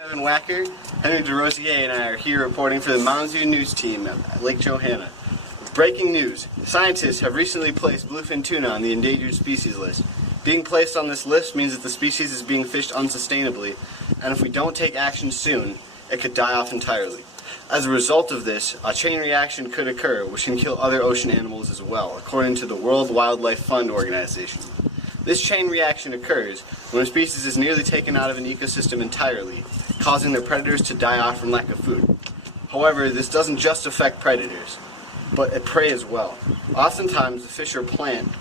Kevin Wacker, Henry DeRosier, and I are here reporting for the Monzoo News team at Lake Johanna. Breaking news. Scientists have recently placed bluefin tuna on the endangered species list. Being placed on this list means that the species is being fished unsustainably, and if we don't take action soon, it could die off entirely. As a result of this, a chain reaction could occur which can kill other ocean animals as well, according to the World Wildlife Fund organization. This chain reaction occurs when a species is nearly taken out of an ecosystem entirely, causing their predators to die off from lack of food. However, this doesn't just affect predators, but prey as well. Oftentimes, the fish or plant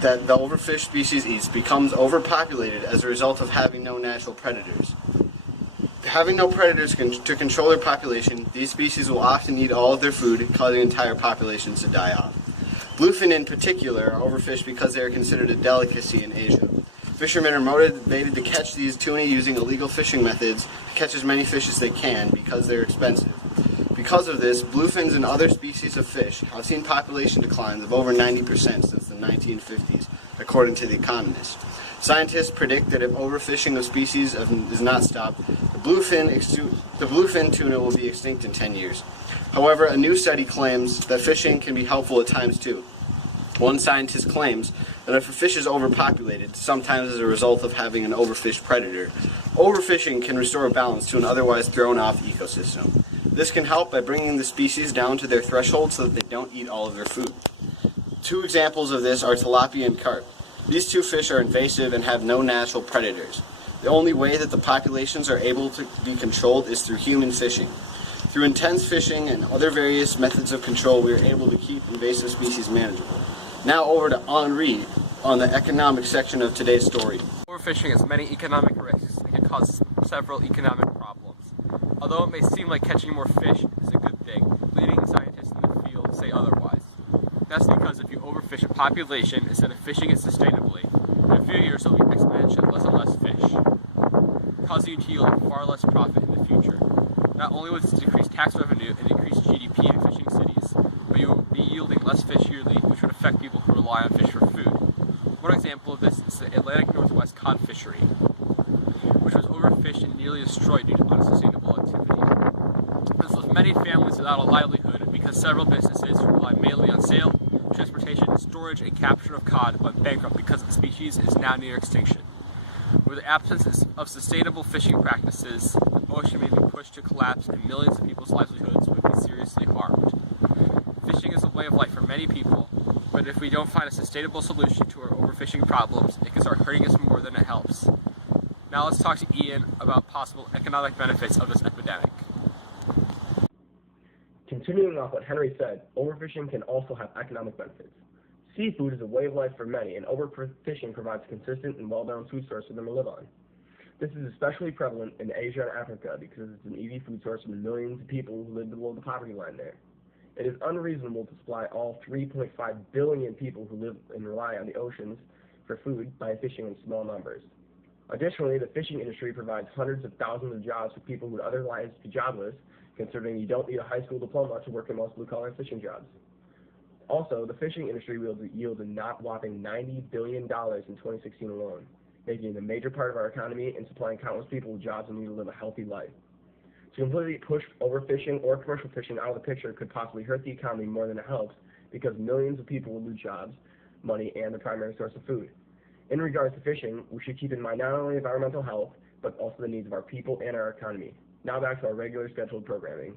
that the overfished species eats becomes overpopulated as a result of having no natural predators. Having no predators to control their population, these species will often eat all of their food, causing entire populations to die off. Bluefin in particular are overfished because they are considered a delicacy in Asia. Fishermen are motivated to catch these tuna using illegal fishing methods to catch as many fish as they can because they're expensive. Because of this, bluefins and other species of fish have seen population declines of over 90% since the 1950s, according to The Economist. Scientists predict that if overfishing of species is not stopped, the bluefin tuna will be extinct in 10 years. However, a new study claims that fishing can be helpful at times too. One scientist claims that if a fish is overpopulated, sometimes as a result of having an overfished predator, overfishing can restore balance to an otherwise thrown off ecosystem. This can help by bringing the species down to their threshold so that they don't eat all of their food. Two examples of this are tilapia and carp. These two fish are invasive and have no natural predators. The only way that the populations are able to be controlled is through human fishing. Through intense fishing and other various methods of control, we are able to keep invasive species manageable. Now over to Henri on the economic section of today's story. Overfishing has many economic risks and can cause several economic problems. Although it may seem like catching more fish is a good thing, leading scientists in the field say otherwise. That's because if you overfish a population instead of fishing it sustainably, in a few years there will be exponentially less and less fish, causing you to yield far less profit in the future. Not only would this decrease tax revenue and increase GDP in fishing cities, but you will be yielding less fish yearly, which would affect people who rely on fish for food. One example of this is the Atlantic Northwest cod fishery, which was overfished and nearly destroyed due to unsustainable activity. This left many families without a livelihood because several businesses who rely mainly on sale, transportation, storage, and capture of cod went bankrupt because the species is now near extinction. With the absence of sustainable fishing practices, the ocean may be pushed to collapse and millions of people's livelihoods would be seriously harmed. Fishing is a way of life for many people, but if we don't find a sustainable solution to our overfishing problems, it can start hurting us more than it helps. Now let's talk to Ian about possible economic benefits of this epidemic. Continuing off what Henry said, overfishing can also have economic benefits. Seafood is a way of life for many, and overfishing provides a consistent and well-balanced food source for them to live on. This is especially prevalent in Asia and Africa because it's an easy food source for the millions of people who live below the poverty line there. It is unreasonable to supply all 3.5 billion people who live and rely on the oceans for food by fishing in small numbers. Additionally, the fishing industry provides hundreds of thousands of jobs for people who would otherwise be jobless, considering you don't need a high school diploma to work in most blue-collar fishing jobs. Also, the fishing industry yielded a whopping $90 billion in 2016 alone, making it a major part of our economy and supplying countless people with jobs and need to live a healthy life. To completely push overfishing or commercial fishing out of the picture could possibly hurt the economy more than it helps because millions of people will lose jobs, money, and their primary source of food. In regards to fishing, we should keep in mind not only environmental health, but also the needs of our people and our economy. Now back to our regular scheduled programming.